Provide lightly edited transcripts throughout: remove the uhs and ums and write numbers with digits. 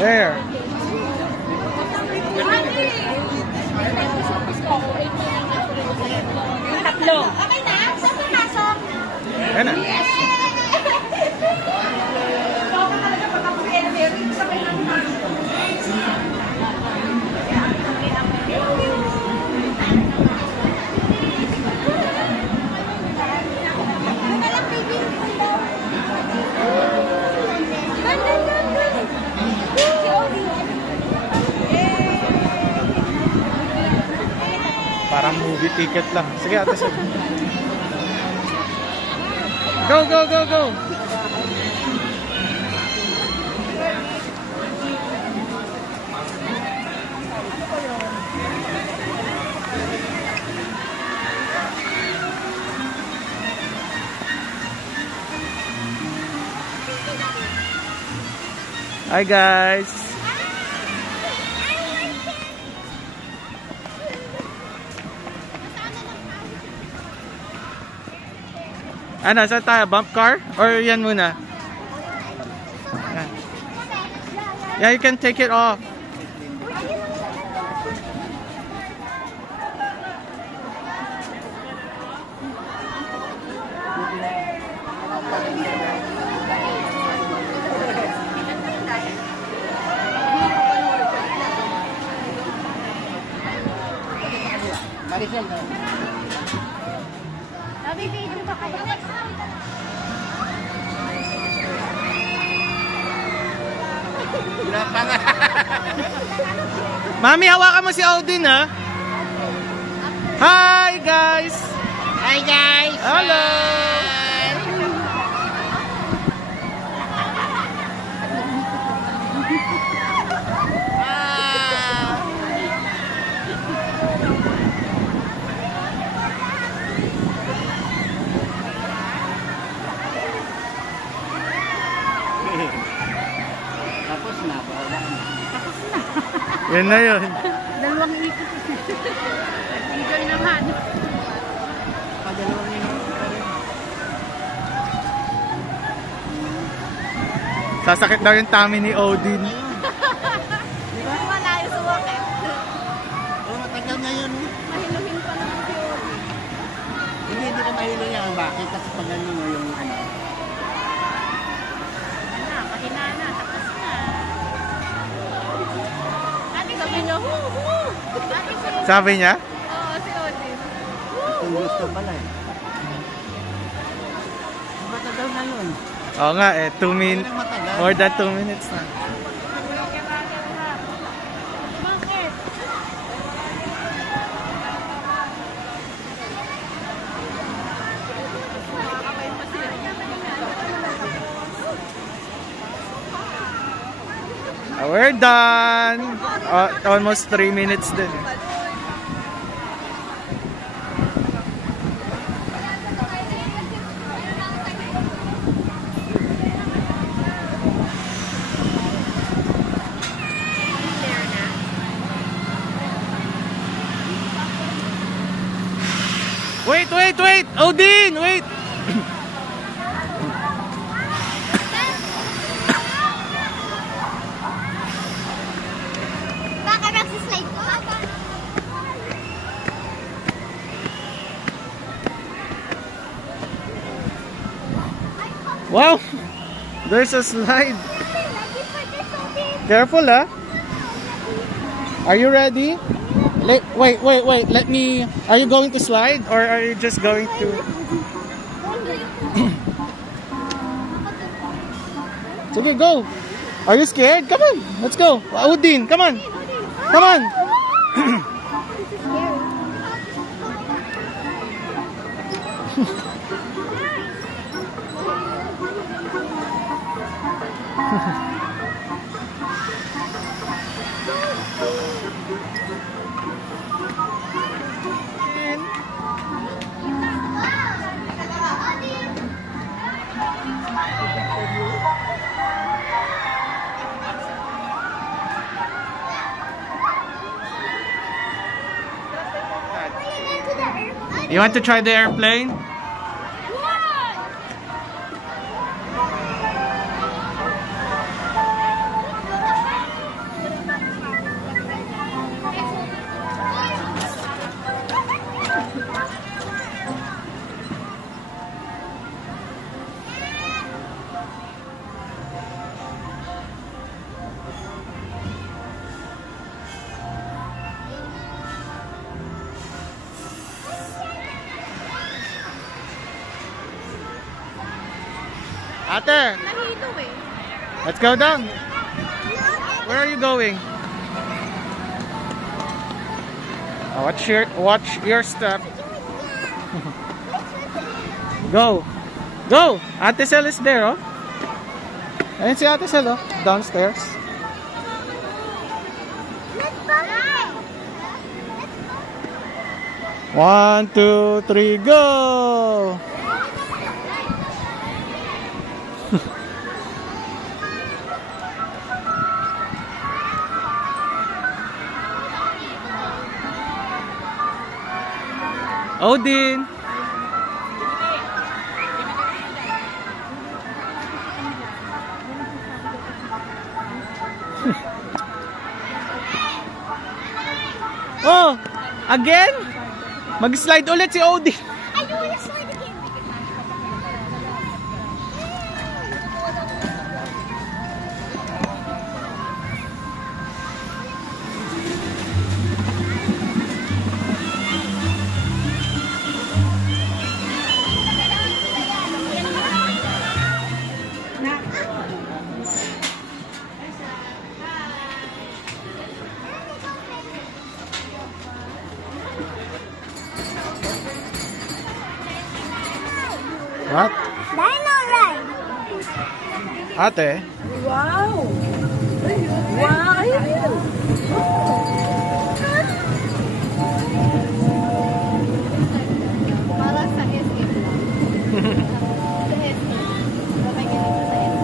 There. Tatlo. Okay na? Saan pumasok? Ayan na. Parang movie ticket lang. Sige, ate. Go, go, go, go! Hi guys! Ano, saan tayo? Bump car? Or yan muna? Yeah, you can take it off. Maricel, no? Nabibidyo ba kayo? Mami, hawakan mo si Odin, ha? Hi, guys! Hi, guys! Hello! Tapos na, wala na. Tapos na. Yan na yun. Dalawang ikot. Enjoy naman. Padalawang yun. Sasakit daw yung tummy ni Odin. Di ba? Malayo sa wakit. Oh, matagal na yun. Mahiluhin pa naman si Odi. Hindi ko mahilo niya. Bakit? Kasi pag ano mo yung ano. Mahina na. Tapos na. Ate sabi niya, huu, huu. Ate si Odi. Sabi niya? Oo, si Odi. Kung gusto pala eh. Matagal na yun. Oo nga eh, 2 minutes. Matagal. More than 2 minutes na. Bakit? We're done! Almost 3 minutes din. Wait, wait, wait! Odin, wait! Baka nagsislide ko. Wow! There's a slide. Careful, ah. Are you ready? Wait, wait, wait. Let me... Are you going to slide? Or are you just going to... Sige, go. Are you scared? Come on. Let's go. Odin, come on. Come on. You want to try the airplane? Ate, Nahilo eh. let's go down. Where are you going? Oh, watch your step. Go. Go. Ate Sel is there, oh. Ayun si Ate Sel, oh. Downstairs. Let's go. 1, 2, 3, go! Odin! Oh! Again? Mag-slide ulit si Odin. I don't want to slide again. What? Dino ride. Ate? Wow. Wow. Para sa escape lang. Sa escape. Okay, ganito sa escape.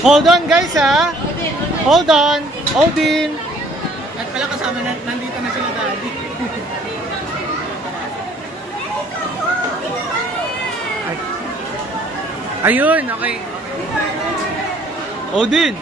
Hold on guys ha. Hold on. Odin. At pala kasama na, nandito na sila daddy. Ayun, okay. Odin.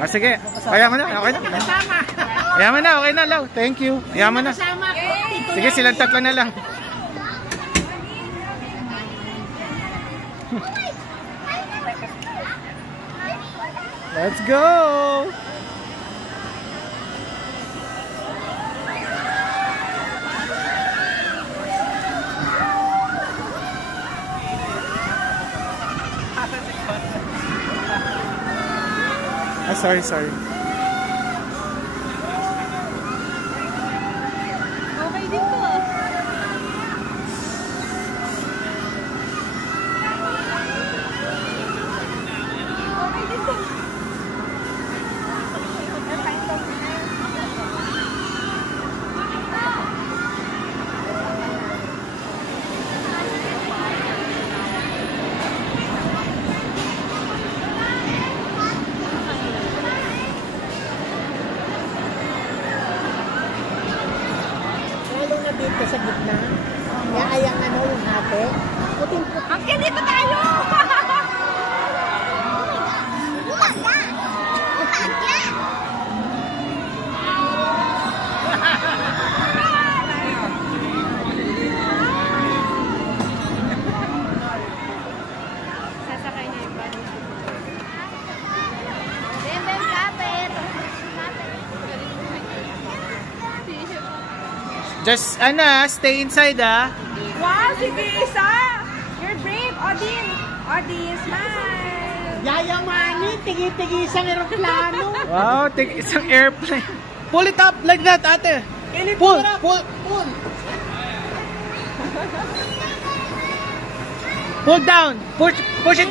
Ah, sige. Kaya mo na. Okay na. Kaya mo na. Okay na, Lau. Thank you. Kaya mo na. Sige, silang tatlo na lang. Let's go! Ah, sorry. Okay din to. Okay din to. Dito sa gitna. Kaya ayang ano yung ate. Puting-puting. Ang ganito tayo! Just, stay inside, ah. Wow, si Bisa! You're brave, Odin! Odin, smile! Yayamanin, tigi-tigisang aeroplano. Wow, take isang airplane. Pull it up like that, ate. Pull. Pull down. Push it.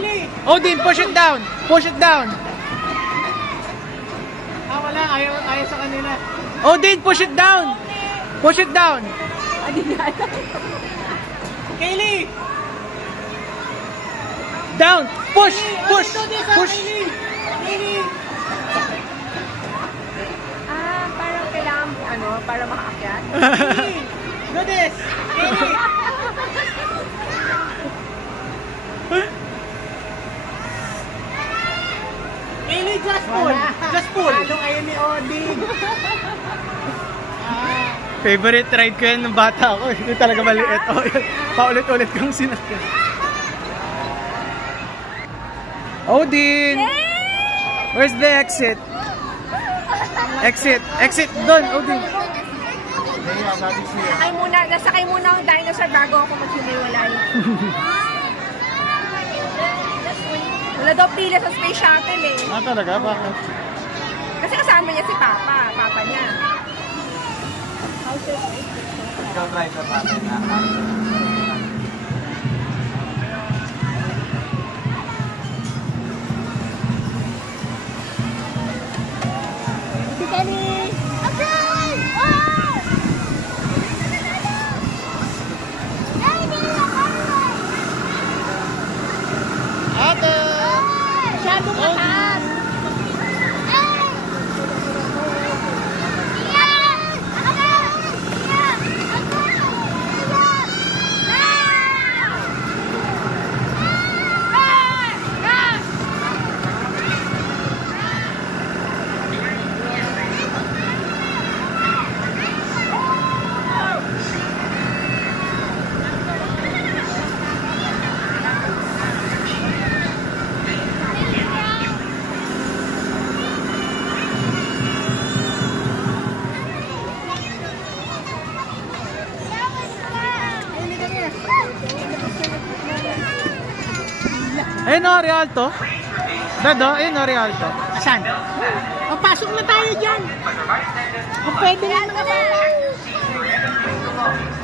Odin, push it down. Push it down. Wala, ayaw sa kanila. Odin, push it down. Push it down. Kaylee! Down. Push. Parang kailangan, para makaakyat. Do this! Kaylee! Kaylee, just pull! Just pull! Anong ayaw ni Odin? Favorite ride ko yan ng bata ako. Hindi talaga maliit. Oh, yun. Paulit-ulit kong sinakyan. Odin! Where's the exit? Exit doon, Odin. Nasakay muna ang dinosaur bago ako maghiwalay. Wala daw pila sa space shuttle eh. Talaga? Bakit? Kasi kasama niya si Papa niya. Ikaw driver natin na. Masyadong mataas. Ayun o, Rialto. Dado, ayun o, Rialto. Asan? Pasok na tayo dyan. Pwede na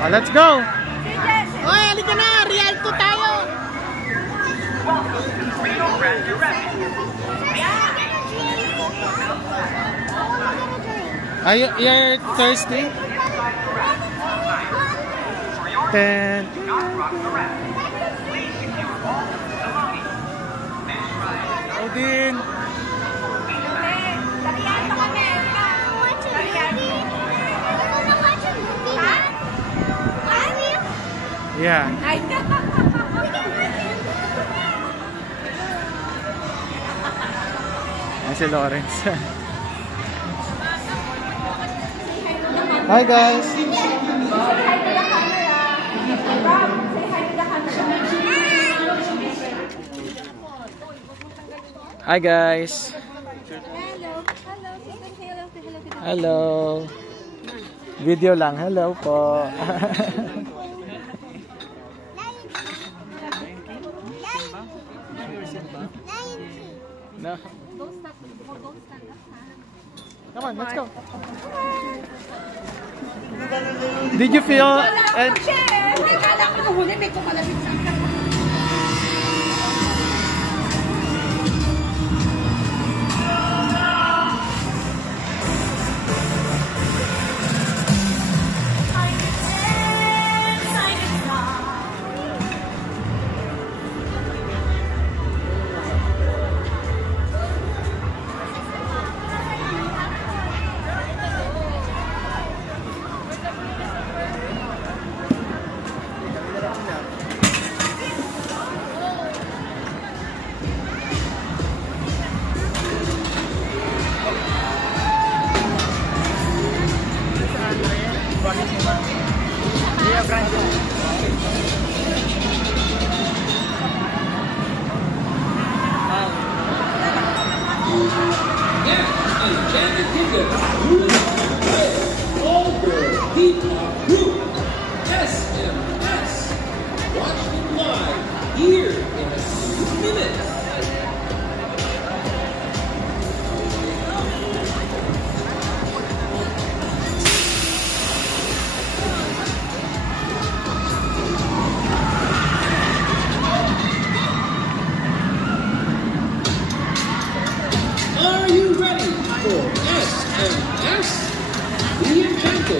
Let's go. Oy, halika na. Rialto tayo. You're thirsty? Then... Odin! Yeah. Ay, si Lawrence. Hi guys! Hi guys! Hello! Video lang. Hello po! No. Come on, let's go. Did you feel? All girls,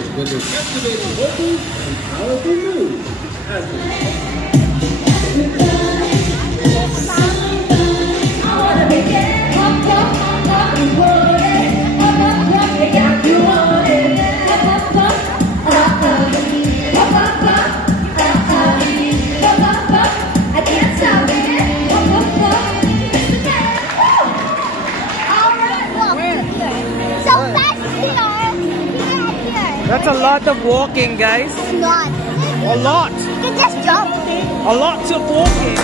filled with their captivating vocals and powerful moves. As That's a lot of walking, guys. Not. A lot. You can just jump. A lot of walking.